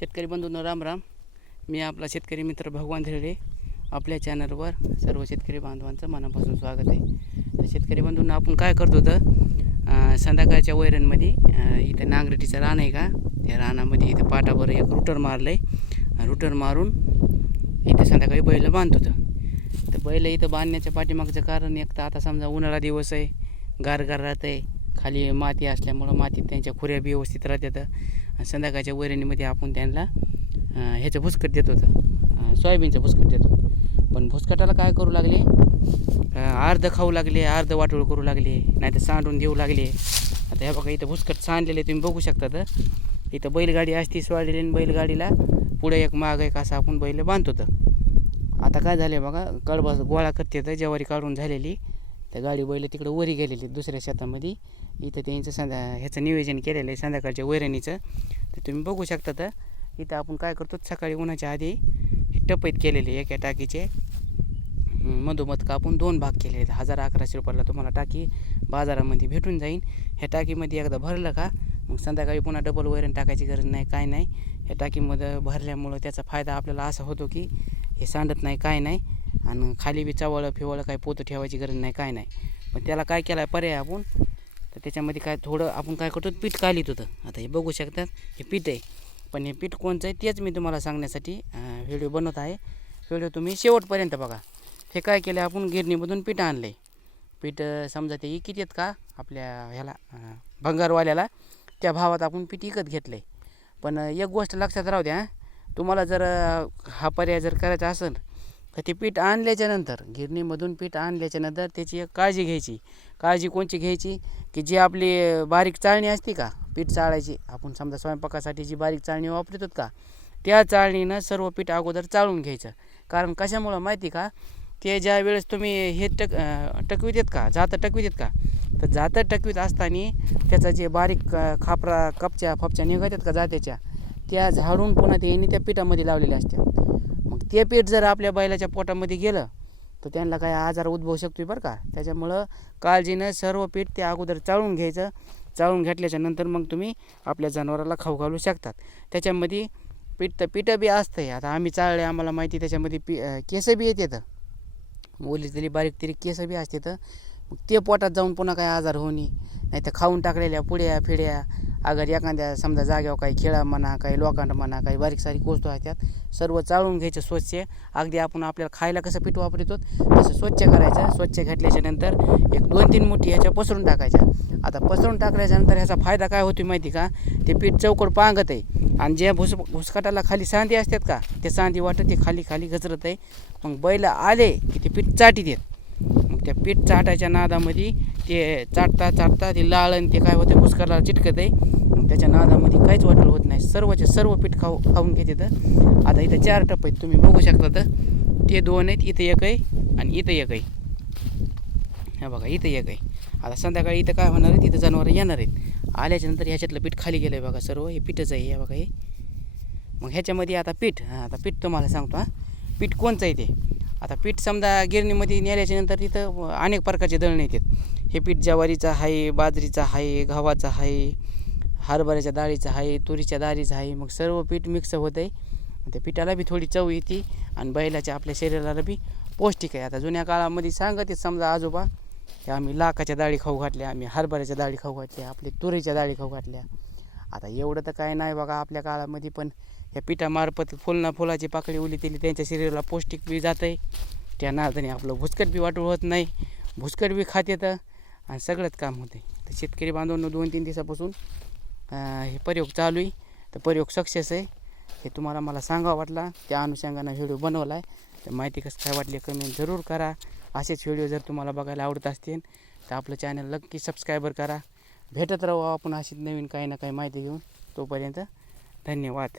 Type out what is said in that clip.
शेतकरी बंधूंनो राम राम. मी आपला शेतकरी मित्र भगवान धिरडे. आपल्या चॅनलवर सर्व शेतकरी बांधवांचं मनापासून स्वागत आहे. तर शेतकरी बंधूंना आपण काय करतो तर संध्याकाळच्या वैरणमध्ये इथं नांगरटीचं रान आहे का? त्या रानामध्ये इथं पाटावर एक रुटर मारलं आहे रुटर मारून इथं संध्याकाळी बैल बांधतो. तर बैल इथं बांधण्याच्या पाठीमागचं कारण एक तर आता समजा उन्हाळा दिवस आहे गारगार राहत आहे खाली माती असल्यामुळं मातीत त्यांच्या खुऱ्या व्यवस्थित राहतात. संध्याकाळच्या वैरणीमध्ये आपण त्यांना ह्याचं भुसकट देत होतं. सोयाबीनचं भुसकट देतो पण भुसकटाला काय करू लागले? अर्ध खाऊ लागले अर्ध वाटोळ करू लागले नाही तर सांडून देऊ लागले. आता हे बघा इथं भुसकट सांडलेले तुम्ही बघू शकता तर. इथं बैलगाडी असती सोडलेली आणि बैलगाडीला पुढे एक माग एक असं आपण बैल बांधतो तर. आता काय झालं बघा कडबा गोळा करते तर ज्वारी काढून झालेली. त्या गाडी बैल तिकडं वरी गेलेली दुसऱ्या शेतामध्ये. इथं त्यांचं संध्या ह्याचं नियोजन केलेलं आहे संध्याकाळच्या वैरणीचं. तर तुम्ही बघू शकता तर इथं आपण काय करतो सकाळी उन्हाच्या आधी हे टपैत केलेले एका टाकीचे. मधोमध कापून दोन भाग केले आहेत. हजार अकराशे रुपयाला तुम्हाला टाकी बाजारामध्ये भेटून जाईल ह्या टाकीमध्ये एकदा भरलं का मग संध्याकाळी पुन्हा डबल वैरण टाकायची गरज नाही काय नाही. ह्या टाकीमध्ये भरल्यामुळं त्याचा फायदा आपल्याला असा होतो की हे सांडत नाही काय नाही. आणि खाली बी चावळं फिवळं काही पोतं ठेवायची गरज नाही काय नाही. पण त्याला काय केला आहे पर्याय आपण? तर त्याच्यामध्ये काय थोडं आपण काय करतो पीठ काढलीत होतं. आता हे बघू शकतात हे पीठ आहे. पण हे पीठ कोणचं आहे तेच मी तुम्हाला सांगण्यासाठी व्हिडिओ बनवत आहे. व्हिडिओ तुम्ही शेवटपर्यंत बघा. हे काय केलं आपण? गिरणीमधून पीठ आणलं आहे पीठ समजा ते इकित येत का आपल्या ह्याला भंगारवाल्याला त्या भावात आपण पीठ विकत घेतलं आहे पण एक गोष्ट लक्षात राहू द्या तुम्हाला जर हा पर्याय जर करायचा असेल तर ते पीठ आणल्याच्यानंतर गिरणीमधून पीठ आणल्याच्यानंतर त्याची एक काळजी घ्यायची. काळजी कोणची घ्यायची? की जी आपली बारीक चाळणी असते का? पीठ चाळायची. आपण समजा स्वयंपाकासाठी जी बारीक चाळणी वापरतात का? त्या चाळणीनं सर्व पीठ अगोदर चाळून घ्यायचं. कारण कशामुळं माहिती का? ते ज्या वेळेस तुम्ही हे टक टकवीत आहेत का? जातं टकवीत आहेत का? तर जातं टकवीत असताना त्याचा जे बारीक खापरा कपच्या फपच्या निघतात का जात्याच्या? त्या झाडून पुन्हा ते त्या पिठामध्ये लावलेल्या असतात ते पीठ जर आपल्या बैलाच्या पोटामध्ये गेलं तर त्यांना काही आजार उद्भवू शकतो बरं का. त्याच्यामुळं काळजीनं सर्व पीठ ते अगोदर चाळून घ्यायचं. चाळून घेतल्याच्या नंतर मग तुम्ही आपल्या जनावराला खाऊ घालू शकतात. त्याच्यामध्ये पीठ तर पिठं बी असतं आहे आता आम्ही चाळले आम्हाला माहिती त्याच्यामध्ये पी केसं बी येतात ओली तरी बारीक तरी केसं बी असते तर. मग ते पोटात जाऊन पुन्हा काय आजार होणे नाही तर खाऊन टाकलेल्या पुड्या फिड्या अगर एखाद्या समजा जाग्यावर काही खेळा म्हणा काही लोकांना म्हणा काही बारीक सारीक वस्तू असतात सर्व चाळून घ्यायचं स्वच्छ. अगदी आपण आपल्याला खायला कसं पीठ वापरतो तसं स्वच्छ करायचं. स्वच्छ घातल्याच्या नंतर एक दोन तीन मुठी ह्याच्या पसरून टाकायच्या. आता पसरून टाकल्याच्यानंतर ह्याचा फायदा काय होतो माहिती का? ते पीठ चौकड पांगत आहे. आणि जे भुस भुसकाटाला खाली सांदी असतात का? ते सांदी वाटत ते खाली खाली घसरत आहे. मग बैल आले की ते पीठ चाटी देत मग त्या पीठ चाटायच्या नादामध्ये ते चाटता चाटता ते लाळ आणि ते काय होतं भुसकाला चिटकत आहे मग त्याच्या नादामध्ये काहीच वाटलं होत नाही. सर्वचे सर्व पीठ खाऊ खाऊन घेते तर. आता इथं चार टप आहेत तुम्ही बघू शकता तर. ते दोन आहेत इथं एक आहे आणि इथं एक आहे. हे बघा इथं एक आहे. आता संध्याकाळी इथं काय होणार आहे तिथं जनावरं येणार आहेत. आल्याच्यानंतर ह्याच्यातलं पीठ खाली गेलं आहे बघा सर्व हे पीठच आहे हे बघा हे. मग ह्याच्यामध्ये आता पीठ हां आता पीठ तुम्हाला सांगतो हां. पीठ कोणचं आहे ते? आता पीठ समजा गिरणीमध्ये नेल्याच्या नंतर तिथं अनेक प्रकारचे दळण येतात. हे पीठ ज्वारीचं आहे बाजरीचं आहे गव्हाचं आहे हरभऱ्याच्या डाळीचं आहे तुरीच्या डाळीचं आहे. मग सर्व पीठ मिक्स होत आहे त्या पिठाला बी थोडी चव येते आणि बैलाच्या आपल्या शरीराला बी पौष्टिक आहे. आता जुन्या काळामध्ये सांगत समजा आजोबा की आम्ही लाखाच्या डाळी खाऊ घातल्या आम्ही हरभऱ्याच्या डाळी खाऊ घातल्या आपली तुरीच्या डाळी खाऊ घातल्या. आता एवढं तर काय नाही बघा आपल्या काळामध्ये पण या पिठामार्फत फुलना फुलाची पाकळी उली तेली त्यांच्या शरीराला पौष्टिक बी जातं आहे त्या नादाने आपलं भुसकट बी वाटू होत नाही. भुसकट बी खात येतं आणि सगळंच काम होते तर शेतकरी बांधवनं दोन तीन दिवसापासून हे प्रयोग चालू आहे तर प्रयोग सक्सेस आहे. हे तुम्हाला मला सांगावं वाटला. त्या अनुषंगानं व्हिडिओ बनवला आहे तर माहिती कसं काय वाटली कमेंट जरूर करा. असेच व्हिडिओ जर तुम्हाला बघायला आवडत असतील तर आपलं चॅनल नक्की सबस्क्रायबर करा. भेटत राहू आपण अशीच नवीन काही ना काही माहिती घेऊन. तोपर्यंत धन्यवाद.